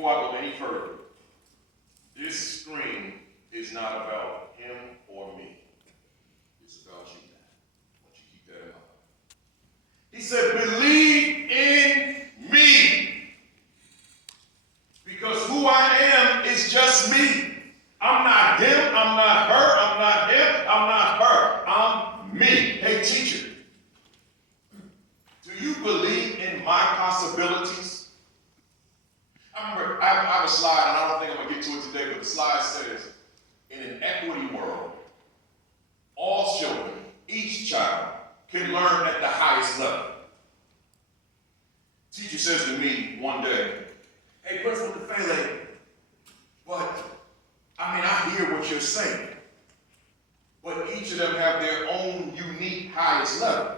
before I go any further, this screen is not about him or me. It's about you now. I want you to keep that in mind. He said, believe in me. Because who I am is just me. I'm not him, I'm not her, I'm not him, I'm not her. I'm me. Hey, teacher, do you believe in my possibilities? I remember, I have a slide, and I don't think I'm going to get to it today, but the slide says, in an equity world, all children, each child, can learn at the highest level. Teacher says to me one day, hey, Principal Kafele, but, I hear what you're saying, but each of them have their own unique highest level.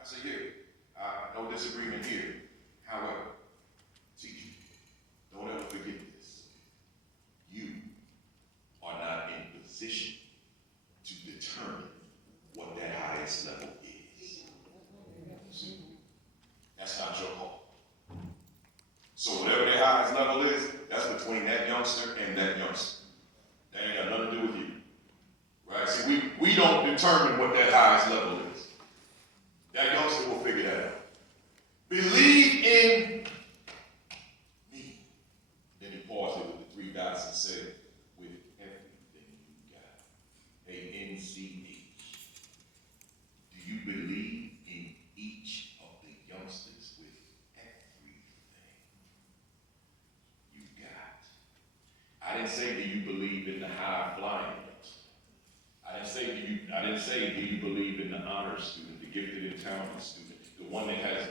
I said, yeah, no disagreement here. However, teacher, don't ever forget this. You are not in position to determine what that highest level is. That's not your call. So whatever their highest level is, that's between that youngster and that youngster. That ain't got nothing to do with you. Right? See, we don't determine what that highest level is. That youngster will figure that out. Believe in me. Then he paused it with the three dots and said, with everything you got. A-N-C-H. Do you believe in each of the youngsters with everything you got? I didn't say, do you believe in the high flying youngster? I didn't say, do you believe in the honor student, the gifted and talented student, the one that has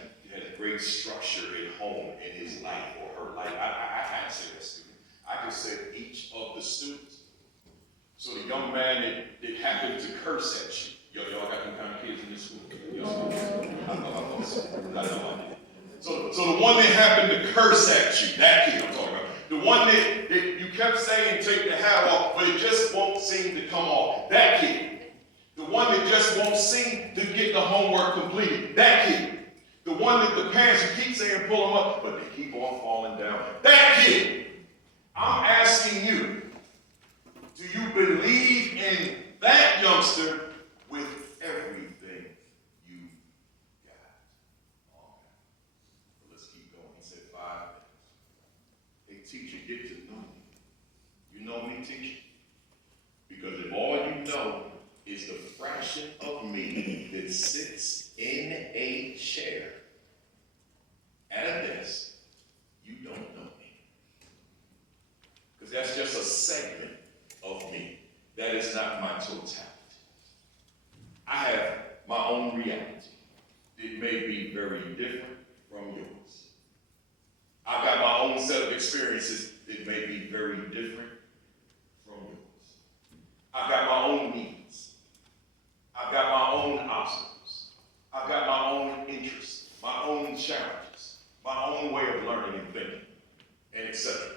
great structure at home in his life or her life? I didn't say that student. I just said each of the students. So the young man that happened to curse at you, y'all got them kind of kids in this school? I know I did. So the one that happened to curse at you, that kid I'm talking about. The one that you kept saying take the hat off, but it just won't seem to come off. That kid. The one that just won't seem to get the homework completed. That kid. The one that the parents keep saying pull them up, but they keep on falling down. That kid. I'm asking you, do you believe in that youngster with everything you got? Okay. Well, let's keep going. He said 5 minutes. Hey, teacher, get to know me. You know me, teacher? Because if all you know is the fraction of me that sits in a chair at a desk, you don't know me. Because that's just a segment of me. That is not my totality. I have my own reality. It may be very different from yours. I've got my own set of experiences that may be very different from yours. I've got my own needs. I've got my own obstacles. I've got my own interests, my own challenges, my own way of learning and thinking, and etc.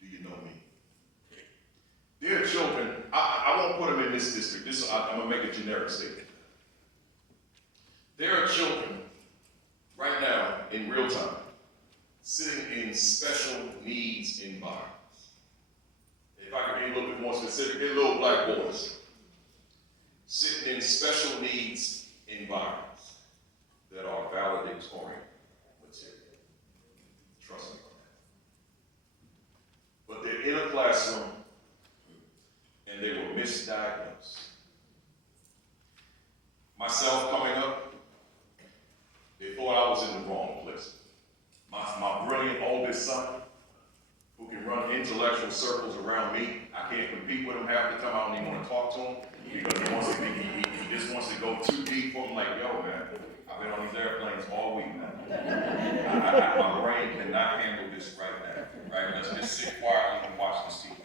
Do you know me? Dear children, I won't put them in this district. I'm going to make a generic statement. There are children right now in real time sitting in special needs environments. If I could be a little bit more specific, they're little black boys sitting in special needs environments that are valedictorian material. Trust me on that. But they're in a classroom and they were misdiagnosed. Myself coming up, they thought I was in the wrong place. My brilliant oldest son, who can run intellectual circles around me, I can't compete with him half the time. I don't even want to talk to him because he just wants to go too deep for him. Like, yo, man, I've been on these airplanes all week, man. My brain cannot handle this right now. Right? Let's just sit quietly and watch the TV.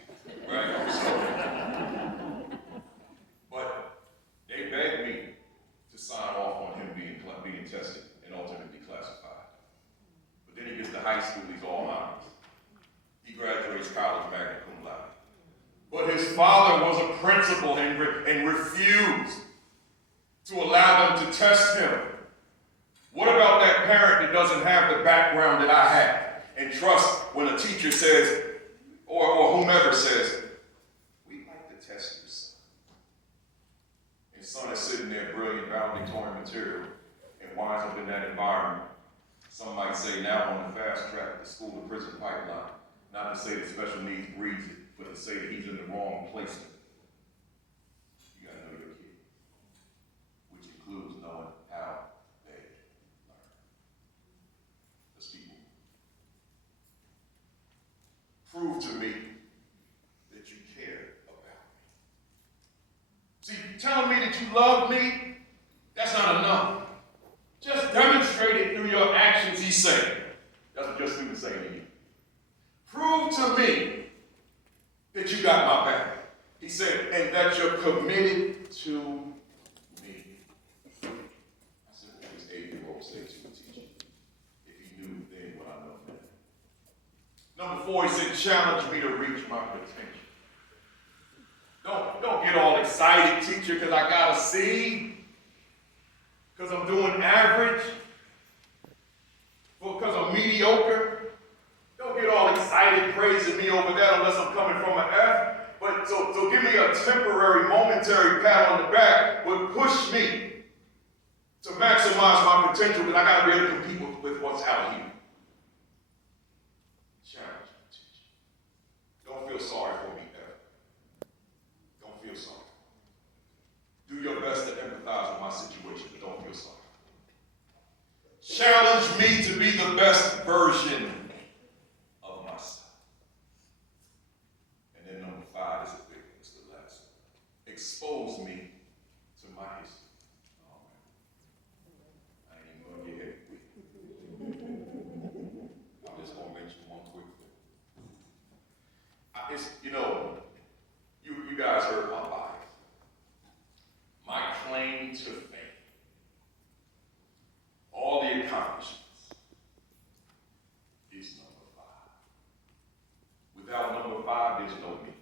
Right? So, but they begged me to sign off on him being tested and ultimately classified. But then he gets to high school, he's all honors. He graduates college magna cum laude. But his father was a principal and refused to allow them to test him. What about that parent that doesn't have the background that I have? And trust when a teacher says, or whomever says, we'd like to test your son. And son is sitting there, brilliant, valedictorian material, and winds up in that environment. Some might say now on the fast track, the school to prison pipeline. Not to say that special needs breeds it, but to say that he's in the wrong placement. You gotta know your kid, which includes knowing how they learn. Let's keep moving. Prove to me that you care about me. See, telling me that you love me, that's not enough. Just demonstrate it through your actions, he's saying. That's what Justin was saying to you. Prove to me that you got my back. He said, and that you're committed to me. I said, what does 8-year-old say to a teacher? If he knew then what I know now. Number 4, he said, challenge me to reach my potential. Don't get all excited, teacher, because I got a C, because I'm doing average, because I'm mediocre. Don't get all excited praising me over that unless I'm coming from an F. But so give me a temporary, momentary pat on the back, but push me to maximize my potential because I got to be able to compete with what's out here. Challenge me, teacher. Don't feel sorry for me ever. Don't feel sorry. Do your best to empathize with my situation, but don't feel sorry. Challenge me to be the best version of myself. And then number 5 is a big one, it's the last one. Expose me to my history. Oh man. I ain't even gonna get heavy with it. I'm just gonna mention one quick thing. You guys heard my life. My claim to fame. All the accomplishments is number 5. Without number 5, there's no me.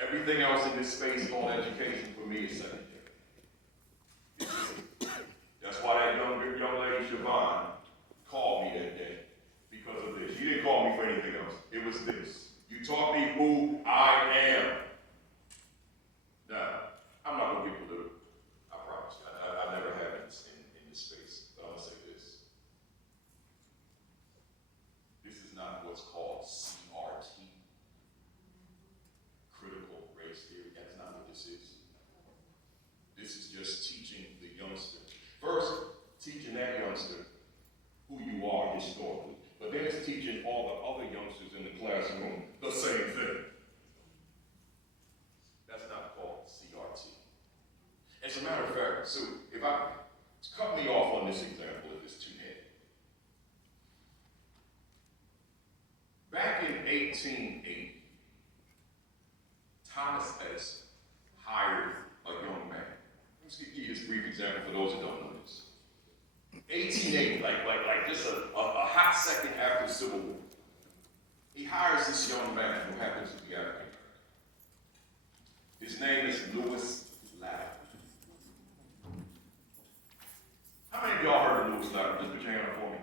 Everything else in this space on education for me is secondary. That's why that young lady, Siobhan, called me that day because of this. She didn't call me for anything else. It was this. You taught me who I am. Now, I'm not going to get political. I promise you. I never have in this space. But I'm going to say this. This is not what's called CRT, critical race theory. That's not what this is. This is just teaching the youngster. First, teaching that youngster who you are historically. But then it's teaching all the other youngsters in the classroom the same thing. That's not called CRT. As a matter of fact, Sue, if I cut me off on this example if it's too heavy. Back in 1880, Thomas Edison hired a young man. Let's give you this brief example for those who don't know this. 1880, like just a hot second after the Civil War. He hires this young man who happens to be African American. His name is Lewis Ladder. How many of y'all heard of Lewis Ladder? Just put your hand up for me.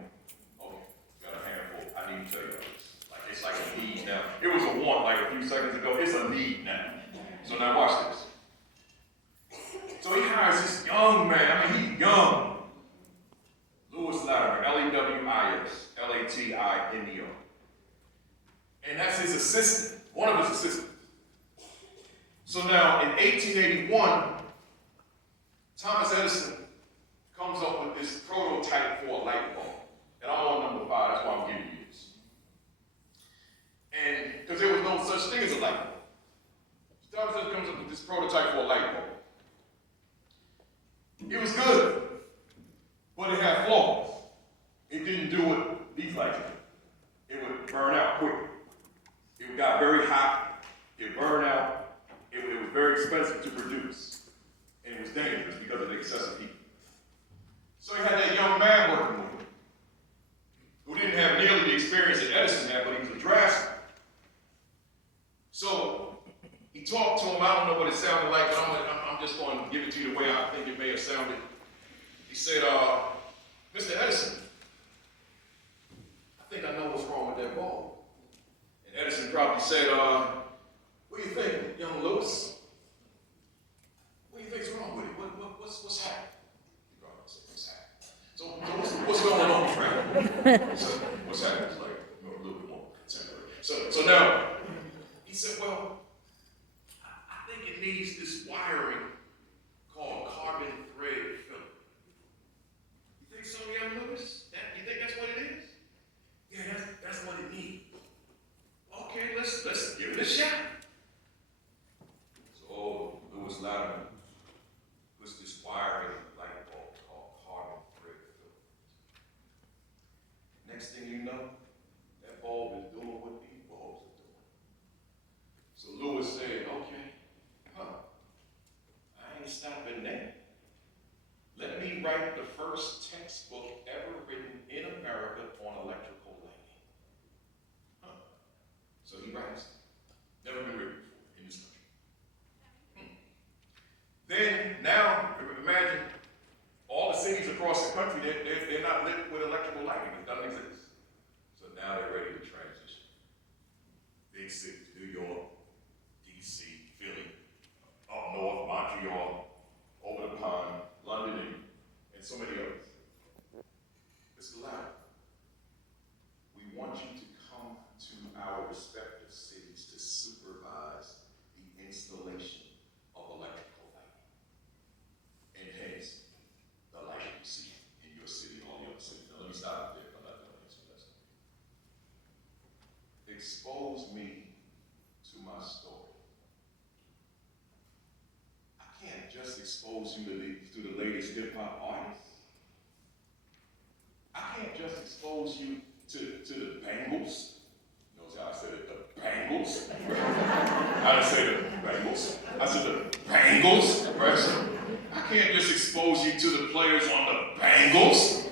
Okay, got a handful. I need to tell you about this. It's like a need now. It was a want like a few seconds ago. It's a need now. So now watch this. So he hires this young man. He's young. Lewis Latimer, Lewis, Latino. And that's his assistant, one of his assistants. So now in 1881, Thomas Edison comes up with this prototype for a light bulb. And I'm on number 5, that's why I'm giving you this. And because there was no such thing as a light bulb. Thomas Edison comes up with this prototype for a light bulb. It was good, but it had flaws. It didn't do what these lights did. It would burn out quick. It got very hot. It burned out. It was very expensive to produce. And it was dangerous because of the excessive heat. So he had that young man working with him, who didn't have nearly the experience that Edison had, but he was a draftsman. So he talked to him. I don't know what it sounded like, but I'm just going to give it to you the way I think it may have sounded. He said, Mr. Edison, I think I said, what do you think, young Lewis? What do you think's wrong with it? What's happening? He probably said, what's happening? So what's going on, right? So what's happening is like a little bit more contemporary. So now, he said, well, I think it needs this wiring called carbon thread film. You think so, young Lewis? You think that's what it is? Yeah, that's what it needs. Okay, let's give it a shot. So Lewis Latimer puts this wire in a light bulb called carbon thread film. Next thing you know, that bulb is doing what these bulbs are doing. So Lewis said, okay, I ain't stopping there. Let me write the first textbook ever written in America on electrical lighting. So he writes, never been written before in this country. Then, now, imagine all the cities across the country, they're not lit with electrical lighting. It doesn't exist. So now they're ready to transition. Big cities, New York, D.C., Philly, up north, Montreal, over the pond, London, and so many others. Mr. Latimer, we want you to come to our respective cities to supervise the installation of electrical lighting. And hence, the light you see in your city and all the other cities. Now let me stop there, I'm not going to answer that. Expose me to my story. I can't just expose you to the latest hip-hop artists. I can't just expose you to the Bengals. Notice how I said it, the Bengals. I didn't say the Bengals. I said the Bengals. Right? So I can't just expose you to the players on the Bengals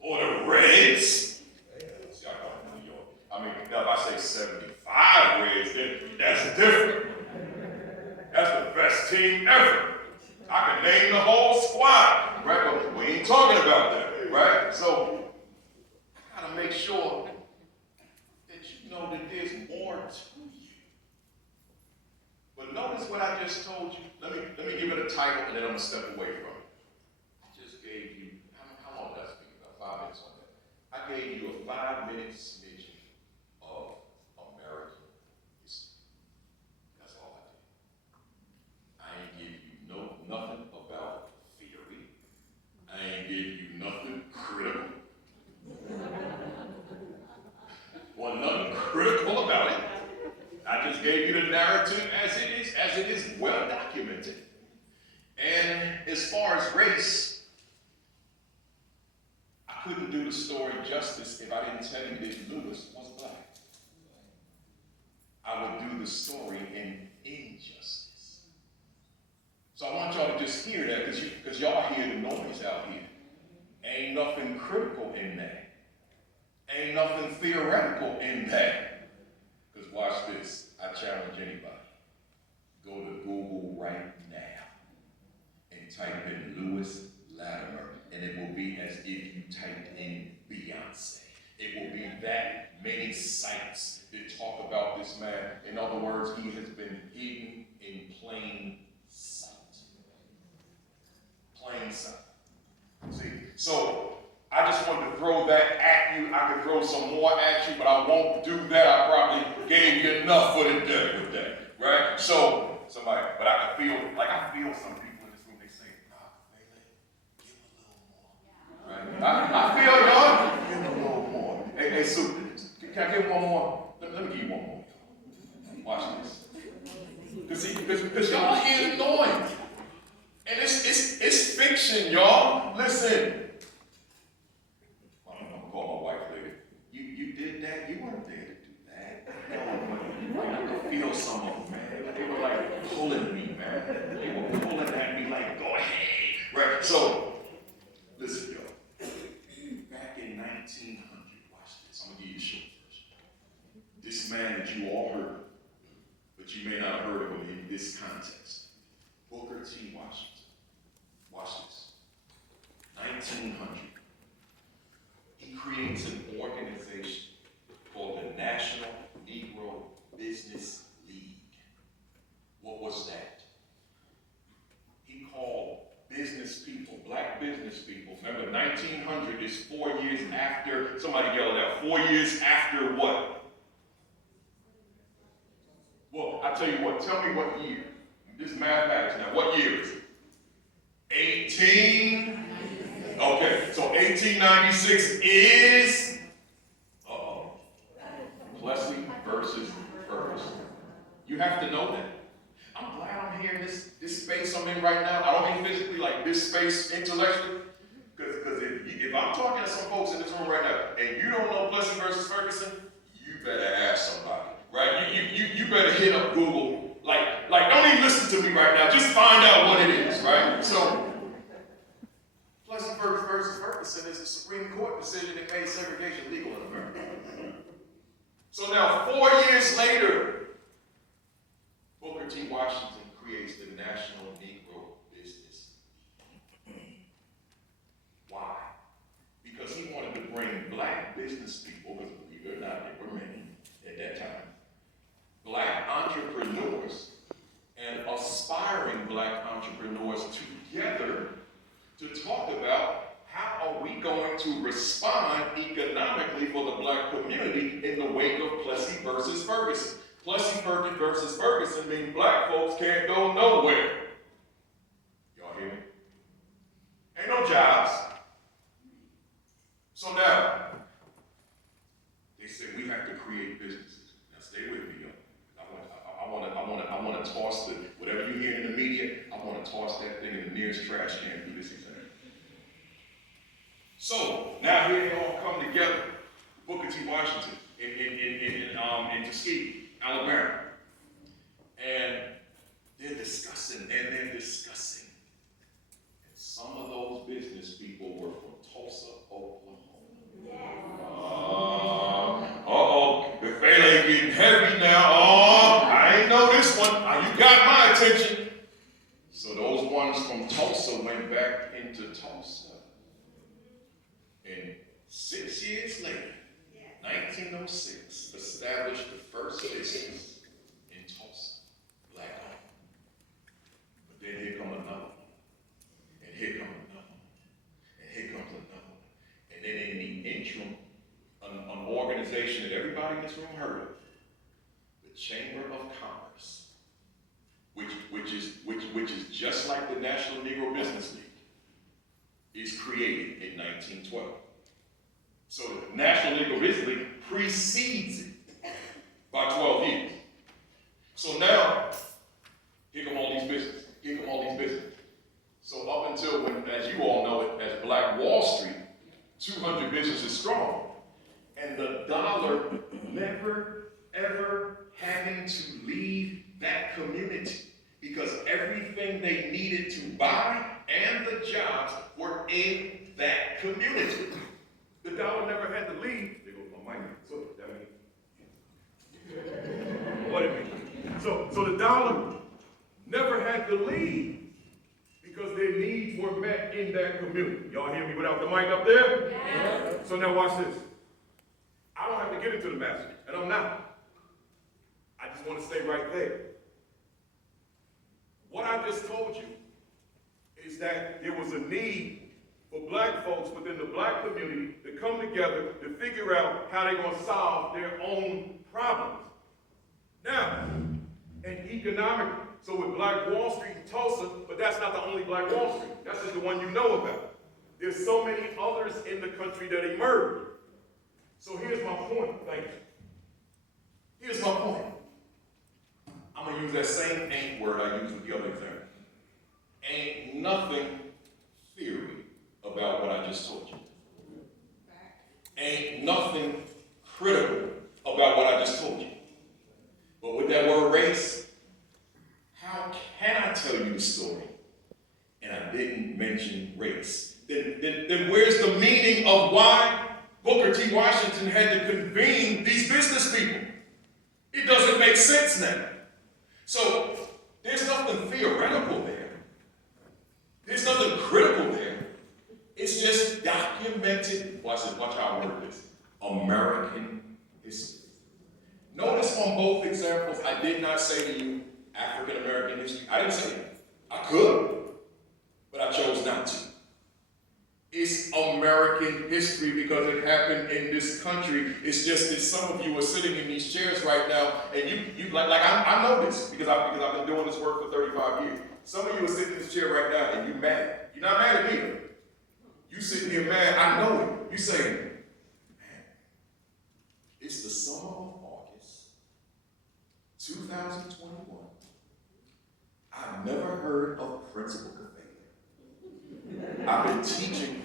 or the Reds. See, I come from New York. I mean, now if I say 75 Reds, then that's different. That's the best team ever. I can name the whole squad, right? But we ain't talking about that, right? So I gotta make sure that you know that there's more to you. But notice what I just told you. Let me give it a title, and then I'm gonna step away from it. I just gave you how long did I speak? About 5 minutes on that. I gave you a 5-minute smidgen of American history. That's all I did. I ain't give you nothing about theory. I ain't give you nothing critical. Well, nothing critical about it. I just gave you the narrative as it is well documented. And as far as race, I couldn't do the story justice if I didn't tell you that Lewis was black. I would do the story in injustice. So I want y'all to just hear that, because y'all hear the noise out here. Ain't nothing critical in that. Ain't nothing theoretical in that. Because watch this. I challenge anybody. Go to Google right now and type in Lewis Latimer, and it will be as if you typed in Beyonce. It will be that many sites that talk about this man. In other words, he has been hidden in plain sight. Plain sight. See, so I just wanted to throw that at you. I could throw some more at you, but I won't do that. I probably gave you enough for the day with that, right? So somebody, but I feel some people in this room. They say, "Nah, Kafele, give a little more." Right? I feel y'all. Give a little more. Hey, Sue, can I give one more? Let me give you one more. Watch this. Because y'all hear the noise. And it's fiction, y'all. Listen. I'm gonna call my wife later. You did that? You weren't there to do that. I could feel some of them, man. They were like pulling me, man. They were pulling at me like, go ahead. Right? So, listen, y'all. Back in 1900, watch this. I'm gonna give you a short version. This man that you all heard of, but you may not have heard of him in this context. Booker T. Washington. Watch this. 1900. He creates an organization called the National Negro is 4 years after, somebody yell it out, 4 years after what? Well, I tell you what, tell me what year. This is mathematics now. What year is it? 18? Okay, so 1896 is, Plessy versus Ferguson. You have to know that. I'm glad I'm here in this space I'm in right now. I don't mean physically, like this space intellectually. Because if I'm talking to some folks in this room right now, and you don't know Plessy versus Ferguson, you better ask somebody, right? You better hit up Google. Like, don't even listen to me right now. Just find out what it is, right? So, Plessy versus Ferguson is the Supreme Court decision that made segregation legal in America. So now, 4 years later, Booker T. Washington creates the National Negro Business. Why? Because he wanted to bring black business people, because believe it or not, there were many at that time, black entrepreneurs and aspiring black entrepreneurs together to talk about how are we going to respond economically for the black community in the wake of Plessy versus Ferguson. Plessy versus Ferguson means black folks can't go nowhere. Y'all hear me? Ain't no jobs. So now, they said we have to create businesses. Now stay with me, y'all. I want to toss the, whatever you hear in the media, I want to toss that thing in the nearest trash can through this exam. So now here they all come together. Booker T. Washington in Tuskegee, Alabama. And they're discussing. And some of those business people were from Tulsa, Oklahoma. Kafele getting heavy now. I ain't know this one. You got my attention. So those ones from Tulsa went back into Tulsa. And 6 years later, 1906, established the first business in Tulsa, black owned. But then here comes another one, and here comes another one, and here comes another one. And then in the interim, an organization that everybody in this room heard of, the Chamber of Commerce, which is just like the National Negro Business League, is created in 1912. So the National Negro Business League precedes it by 12 years. So now, here come all these businesses. So up until when, as you all know it, as Black Wall Street, 200 businesses strong, and the dollar never, ever having to leave that community because everything they needed to buy and the jobs were in that community. The dollar never had to leave. They go, my mic. So that means. What it means. So the dollar never had to leave because their needs were met in that community. Y'all hear me without the mic up there? Yeah. So now watch this. I don't have to get into the message, and I'm not. I just want to stay right there. What I just told you is that there was a need for black folks within the black community to come together to figure out how they're going to solve their own problems. Now, and economically, so with Black Wall Street in Tulsa, but that's not the only Black Wall Street. That's just the one you know about. There's so many others in the country that emerged. So here's my point, thank you. Here's my point. I'm going to use that same ain't word I used with the other example. Ain't nothing theory about what I just told you. Ain't nothing critical about what I just told you. But with that word race, how can I tell you the story and I didn't mention race? Then where's the meaning of why Booker T. Washington had to convene these business people? It doesn't make sense now. So there's nothing theoretical there. There's nothing critical there. It's just documented, watch how I word this, American history. Notice on both examples, I did not say to you African American history. I didn't say that. I could, but I chose not to. It's American history because it happened in this country. It's just that some of you are sitting in these chairs right now, and you I know this because I've been doing this work for 35 years. Some of you are sitting in this chair right now, and you're mad. You're not mad at me. You sitting here mad. I know it. You say, man, it's the summer of August, 2021. I've never heard of Principal Kafele. I've been teaching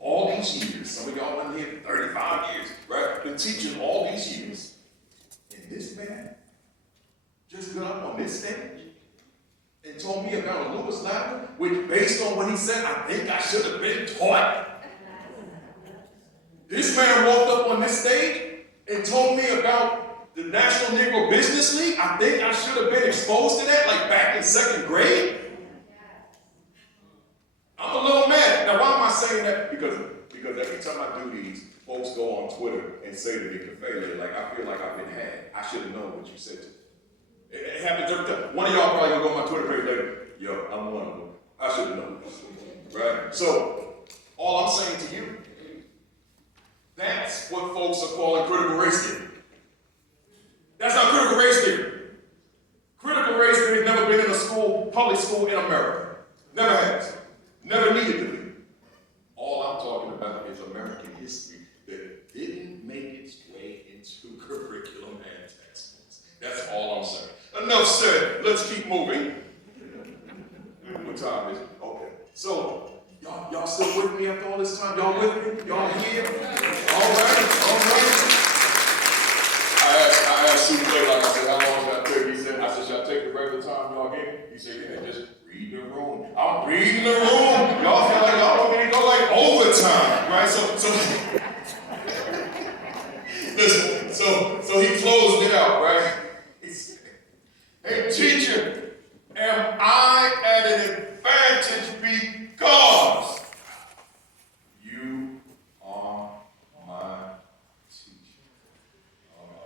all these years. Some of y'all been here 35 years, right? Been teaching all these years. And this man just got up on this stage and told me about a Lewis ladder, which based on what he said, I think I should have been taught. This man walked up on this stage and told me about the National Negro Business League. I think I should have been exposed to that like back in second grade. I'm a little mad. Now, why am I saying that? Because every time I do these, folks go on Twitter and say to me, Kafele, like, I feel like I've been had. I should have known what you said to me. It happens every time. One of y'all probably gonna go on my Twitter page like, yo, I'm one of them. I should have known this. Right? So, all I'm saying to you, that's what folks are calling critical race theory. That's not critical race theory. Critical race theory has never been in a school, public school in America. Never has. Never needed to be. All I'm talking about is American history that didn't make its way into curriculum and textbooks. That's all I'm saying. Enough said. Let's keep moving. What time is it? Okay. So, y'all still with me after all this time? Y'all with me? Y'all here? All right. I asked Super like I said, how long should I take? He said, I said, should I take the regular time y'all get? He said, yeah, just read the room. I'm reading the room. Y'all feel like y'all want me to go like overtime, right? So listen, so he closed it out, right? He said, hey teacher, am I at an advantage because you are my teacher?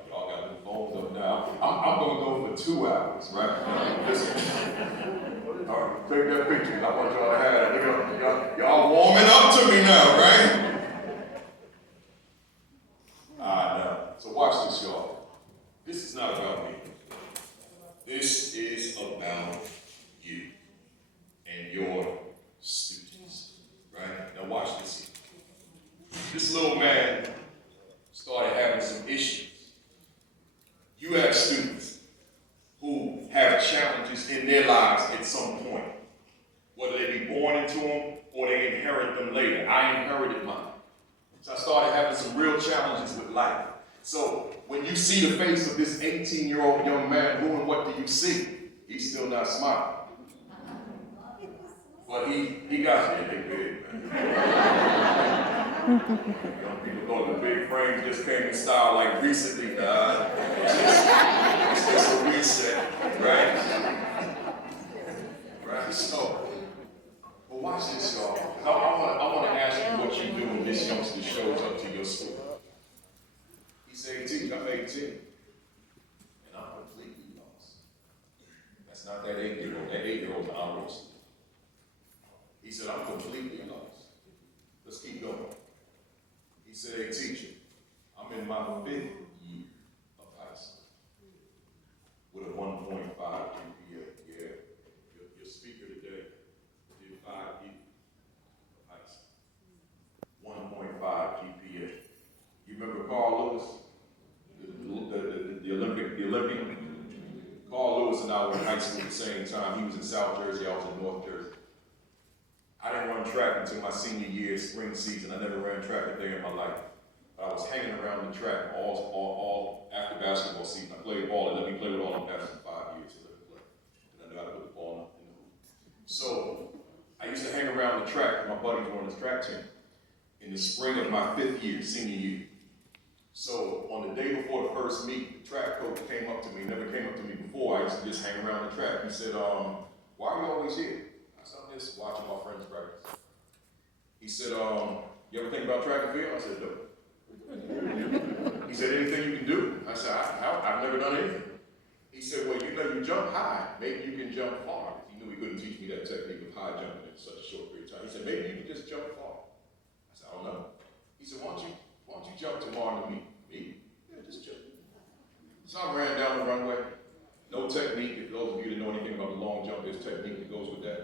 Y'all got the phones up now. I'm going to go for 2 hours, right? Listen. All right, take that picture. I want y'all to have it. Y'all warming up to me now, right? I know. So watch this, y'all. This is not about me. This is about you and your students, right? Now watch this here. This little man started having some issues. You have students who have challenges in their lives at some point, whether they be born into them or they inherit them later. I inherited mine. So I started having some real challenges with life. So when you see the face of this 18-year-old young man, who and what do you see? He's still not smiling. But he got it. They big, man. Young people thought the big frames just came in style like recently. It's just a reset, right? Right? So, but watch this, y'all. I want to ask you what you do when this youngster shows up to your school. He's 18, I'm 18. And I'm completely lost. That's not that 8-year-old. That 8-year-old's an honor student. He said, I'm completely lost. Let's keep going. He said, hey, teacher, I'm in my 5th year of high school with a 1.5 GPA. Yeah, your speaker today did 5 years of high school. 1.5 GPA. You remember Carl Lewis? The Olympian? Carl Lewis and I were in high school at the same time. He was in South Jersey, I was in North Jersey. I didn't run track until my senior year, spring season. I never ran track a day in my life. I was hanging around the track all after basketball season. I played ball. They let me play with all them after 5 years. They let me play. And I knew how to put the ball in the hoop. So I used to hang around the track. My buddies were on this track team in the spring of my 5th year, senior year. So on the day before the first meet, the track coach came up to me, never came up to me before. I used to just hang around the track. He said, why are you always here? I said, I'm just watching my friends practice. He said, you ever think about track and field? I said, no. He said, anything you can do? I said, I've never done anything. He said, well, you jump high. Maybe you can jump far. He knew he couldn't teach me that technique of high jumping in such a short period of time. He said, maybe you can just jump far. said, I don't know. He said, why don't you jump tomorrow to meet me? Yeah, just jump. So I ran down the runway. No technique. If those of you that know anything about the long jump, there's technique that goes with that.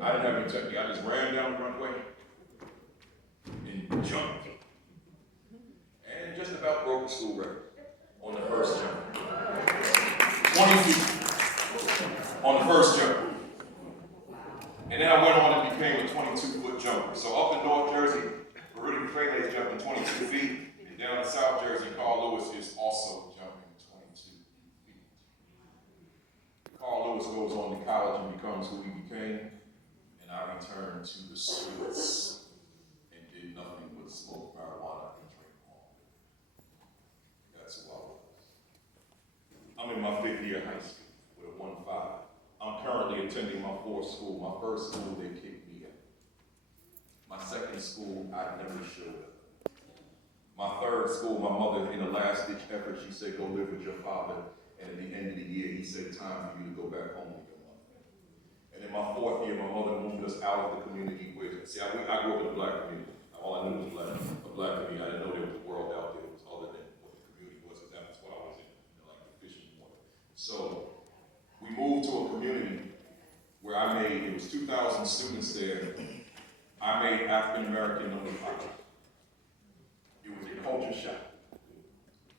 I didn't have any technique. I just ran down the runway and jumped. And just about broke the school record on the first jump. 20 feet on the first jump. And then I went on and became a 22-foot jumper. So up in North Jersey, Baruti Kafele is jumping 22 feet. And down in South Jersey, Carl Lewis is also jumping 22 feet. Carl Lewis goes on to college and becomes who he became. And I returned to the streets and did nothing but smoke marijuana and drink alcohol. That's who I was. I'm in my 5th year of high school with a 1.5. I'm currently attending my 4th school. My first school, they kicked me out. My second school, I never showed up. My third school, my mother, in a last-ditch effort, she said, go live with your father. And at the end of the year, he said, time for you to go back home with your mother. And in my 4th year, my mother moved us out of the community with, see, I grew up in a black community. All I knew was a black community. I didn't know there was a world out there that was other than what the community was, because that was what I was in, like the fishing water. So we moved to a community where I made, it was 2,000 students there. I made African American number 5. It was a culture shock.